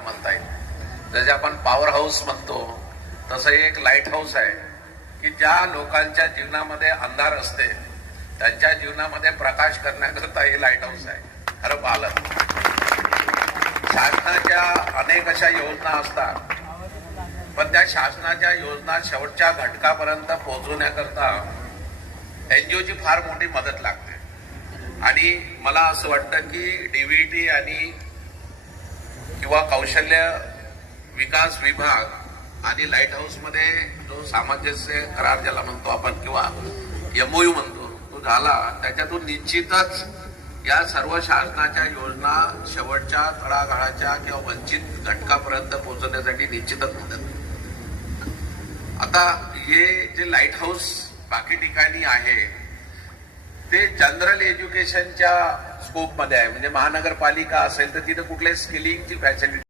म्हणता येईल. जसे आपण पॉवर हाऊस म्हणतो तसं एक लाईट हाऊस आहे की ज्या लोकांच्या जीवनामध्ये अंधार असते त्यांच्या जीवनामध्ये प्रकाश करण्याकरता हे लाईट हाऊस आहे. खरं पाहिलं शासनाच्या अनेक अशा योजना असतात, पण त्या शासनाच्या योजना शेवटच्या घटकापर्यंत पोहोचवण्याकरता एनजीओची फार मोठी मदत लागते. आणि मला असं वाटतं की डीव्हीटी आणि किंवा कौशल्य विकास विभाग आणि लाईट हाऊस मध्ये जो सामंजस्य करार ज्याला म्हणतो आपण किंवा एमओयू म्हणतो तो झाला, त्याच्यातून निश्चितच या सर्व शासनाच्या योजना शेवटच्या तळागाळाच्या किंवा वंचित घटकापर्यंत पोहोचवण्यासाठी निश्चितच मदत. आता हे जे लाईट हाऊस बाकी ठिकाणी आहे ते जनरल एज्युकेशनच्या स्कोप मध्ये आहे. म्हणजे महानगरपालिका असेल तर तिथे कुठले स्किलिंगची फॅसिलिटी